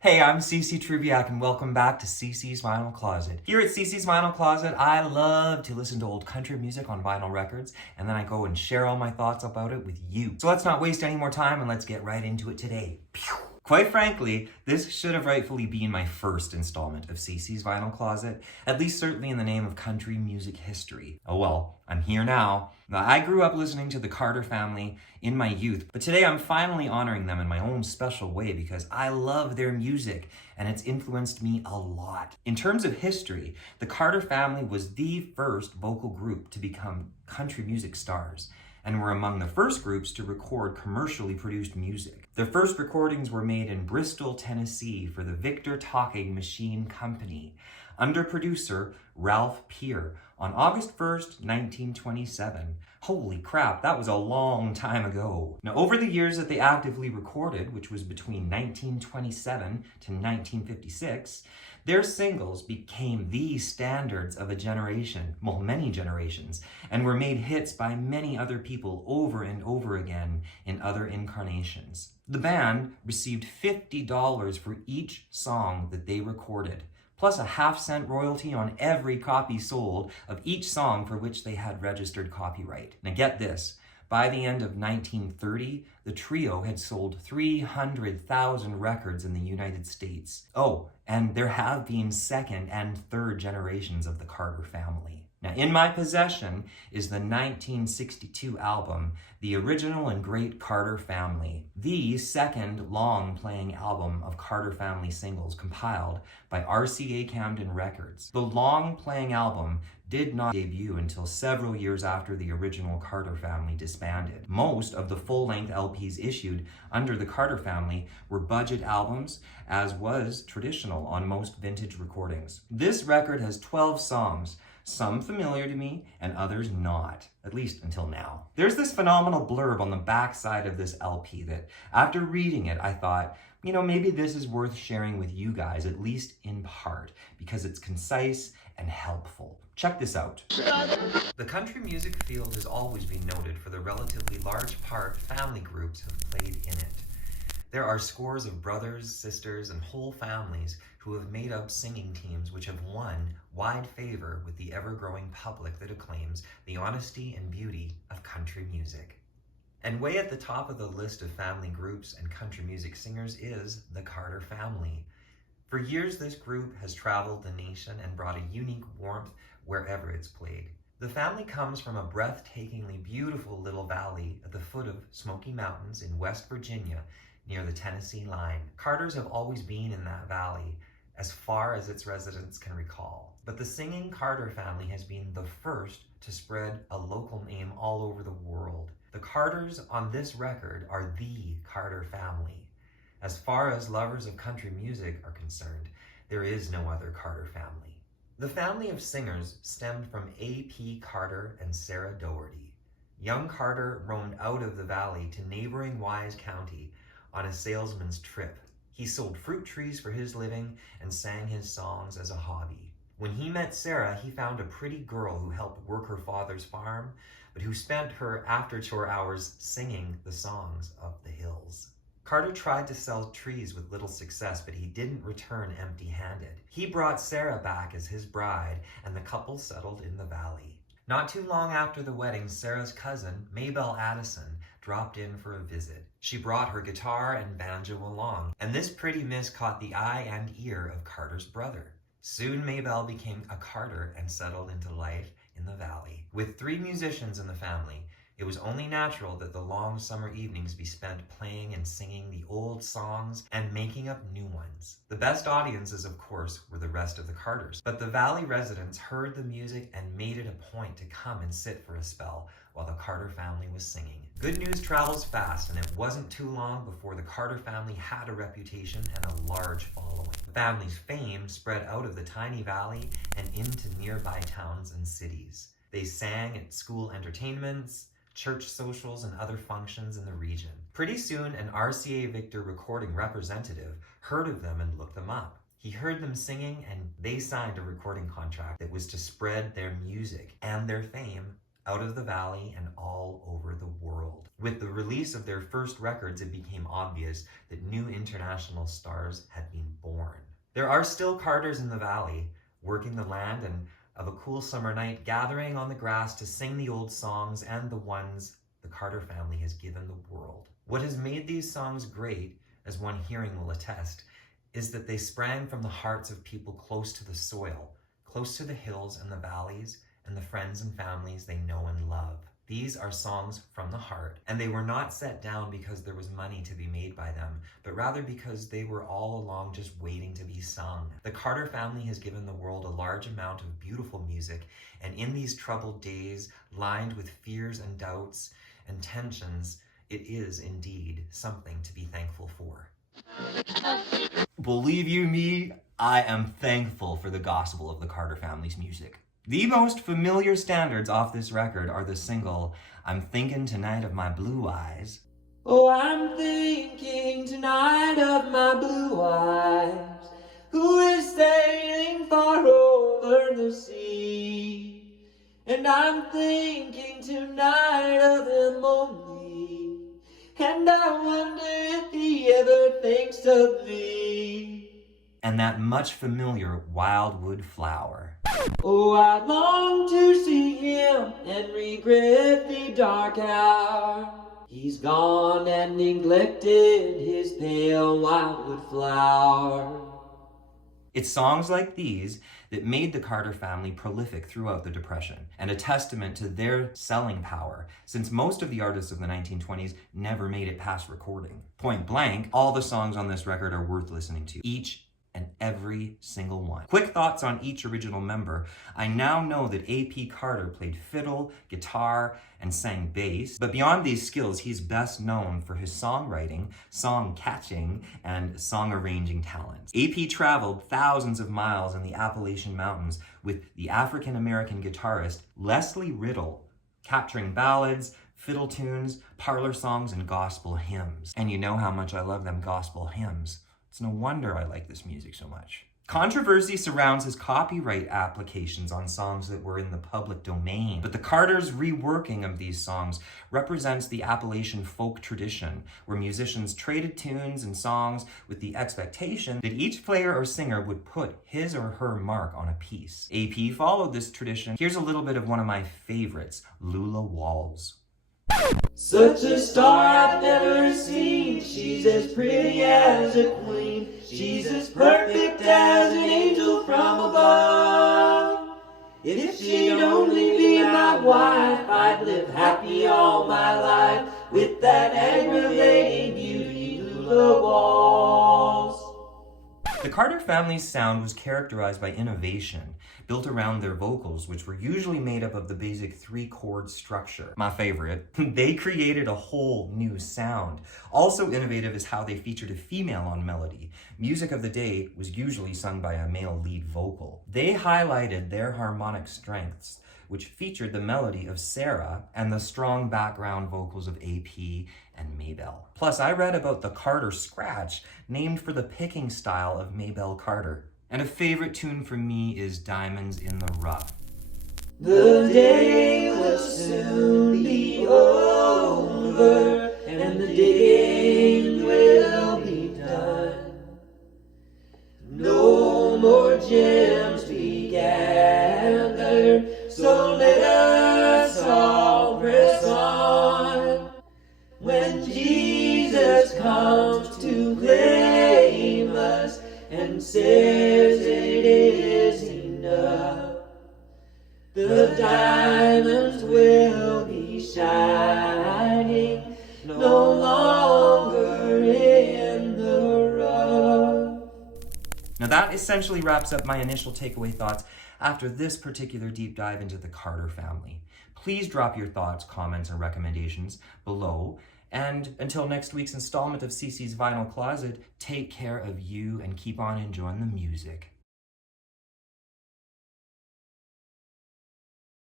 Hey, I'm CC Trubiak and welcome back to CCs Vinyl Closet. Here at CCs Vinyl Closet, I love to listen to old country music on vinyl records, and then I go and share all my thoughts about it with you. So let's not waste any more time and let's get right into it today. Pew! Quite frankly, this should have rightfully been my first installment of CC's Vinyl Closet, at least certainly in the name of country music history. Oh well, I'm here now. I grew up listening to the Carter family in my youth, but today I'm finally honoring them in my own special way because I love their music and it's influenced me a lot. In terms of history, the Carter family was the first vocal group to become country music stars, and were among the first groups to record commercially produced music. Their first recordings were made in Bristol, Tennessee for the Victor Talking Machine Company under producer Ralph Peer on August 1st, 1927. Holy crap, that was a long time ago. Now, over the years that they actively recorded, which was between 1927 to 1956, their singles became the standards of a generation, well, many generations, and were made hits by many other people over and over again in other incarnations. The band received $50 for each song that they recorded, plus a half-cent royalty on every copy sold of each song for which they had registered copyright. Now get this, by the end of 1930, the trio had sold 300,000 records in the United States. Oh, and there have been second and third generations of the Carter family. Now, in my possession is the 1962 album, The Original and Great Carter Family, the second long-playing album of Carter family singles compiled by RCA Camden Records. The long-playing album did not debut until several years after the original Carter family disbanded. Most of the full-length LPs issued under the Carter family were budget albums, as was traditional on most vintage recordings. This record has 12 songs, some familiar to me and others not, at least until now. There's this phenomenal blurb on the back side of this LP that, after reading it, I thought, maybe this is worth sharing with you guys, at least in part, because it's concise and helpful. Check this out. The country music field has always been noted for the relatively large part family groups have played in it. There are scores of brothers, sisters, and whole families who have made up singing teams which have won wide favor with the ever-growing public that acclaims the honesty and beauty of country music. And way at the top of the list of family groups and country music singers is the Carter family. For years, this group has traveled the nation and brought a unique warmth wherever it's played. The family comes from a breathtakingly beautiful little valley at the foot of Smoky Mountains in West Virginia, near the Tennessee line. Carters have always been in that valley, as far as its residents can recall. But the singing Carter family has been the first to spread a local name all over the world. The Carters on this record are the Carter family. As far as lovers of country music are concerned, there is no other Carter family. The family of singers stemmed from A.P. Carter and Sarah Doherty. Young Carter roamed out of the valley to neighboring Wise County on a salesman's trip. He sold fruit trees for his living and sang his songs as a hobby. When he met Sarah, he found a pretty girl who helped work her father's farm, but who spent her after-chore hours singing the songs of the hills. Carter tried to sell trees with little success, but he didn't return empty-handed. He brought Sarah back as his bride, and the couple settled in the valley. Not too long after the wedding, Sarah's cousin, Maybelle Addison, dropped in for a visit. She brought her guitar and banjo along, and this pretty miss caught the eye and ear of Carter's brother. Soon Maybelle became a Carter and settled into life in the valley. With 3 musicians in the family, it was only natural that the long summer evenings be spent playing and singing the old songs and making up new ones. The best audiences, of course, were the rest of the Carters, but the valley residents heard the music and made it a point to come and sit for a spell while the Carter family was singing. Good news travels fast, and it wasn't too long before the Carter family had a reputation and a large following. The family's fame spread out of the tiny valley and into nearby towns and cities. They sang at school entertainments, church socials, and other functions in the region. Pretty soon, an RCA Victor recording representative heard of them and looked them up. He heard them singing, and they signed a recording contract that was to spread their music and their fame out of the valley and all over the world. With the release of their first records, it became obvious that new international stars had been born. There are still Carters in the valley, working the land and of a cool summer night, gathering on the grass to sing the old songs and the ones the Carter family has given the world. What has made these songs great, as one hearing will attest, is that they sprang from the hearts of people close to the soil, close to the hills and the valleys, and the friends and families they know and love. These are songs from the heart, and they were not set down because there was money to be made by them, but rather because they were all along just waiting to be sung. The Carter family has given the world a large amount of beautiful music, and in these troubled days, lined with fears and doubts and tensions, it is indeed something to be thankful for. Believe you me, I am thankful for the gospel of the Carter family's music. The most familiar standards off this record are the single, I'm Thinking Tonight of My Blue Eyes. Oh, I'm thinking tonight of my blue eyes, who is sailing far over the sea. And I'm thinking tonight of him only, and I wonder if he ever thinks of me. And that much familiar Wildwood Flower. Oh, I long to see him and regret the dark hour. He's gone and neglected his pale wildwood flower. It's songs like these that made the Carter family prolific throughout the Depression, and a testament to their selling power, since most of the artists of the 1920s never made it past recording. Point blank, all the songs on this record are worth listening to, each and every single one. Quick thoughts on each original member. I now know that A.P. Carter played fiddle, guitar, and sang bass, but beyond these skills, he's best known for his songwriting, song catching, and song arranging talents. A.P. traveled thousands of miles in the Appalachian Mountains with the African-American guitarist Leslie Riddle, capturing ballads, fiddle tunes, parlor songs, and gospel hymns. And you know how much I love them gospel hymns. It's no wonder I like this music so much. Controversy surrounds his copyright applications on songs that were in the public domain, but the Carters' reworking of these songs represents the Appalachian folk tradition, where musicians traded tunes and songs with the expectation that each player or singer would put his or her mark on a piece. AP followed this tradition. Here's a little bit of one of my favorites, Lula Walls. Such a star I've never seen. She's as pretty as a queen. She's as perfect as an angel from above. If she'd only be my wife, I'd live happy all my life with that aggravating beauty, Lula Walls. The Carter family's sound was characterized by innovation, built around their vocals, which were usually made up of the basic 3-chord structure. My favorite. They created a whole new sound. Also innovative is how they featured a female on melody. Music of the day was usually sung by a male lead vocal. They highlighted their harmonic strengths, which featured the melody of Sarah and the strong background vocals of AP and Maybelle. Plus, I read about the Carter Scratch, named for the picking style of Maybelle Carter. And a favorite tune for me is Diamonds in the Rough. The day will soon be over, and the digging will be done. No more gems be gathered, so let us all press on. When Jesus comes to claim us and says it is enough, the diamonds will be shining, no longer in the rough. Now that essentially wraps up my initial takeaway thoughts after this particular deep dive into the Carter family. Please drop your thoughts, comments, and recommendations below. And until next week's installment of CC's Vinyl Closet, take care of you and keep on enjoying the music.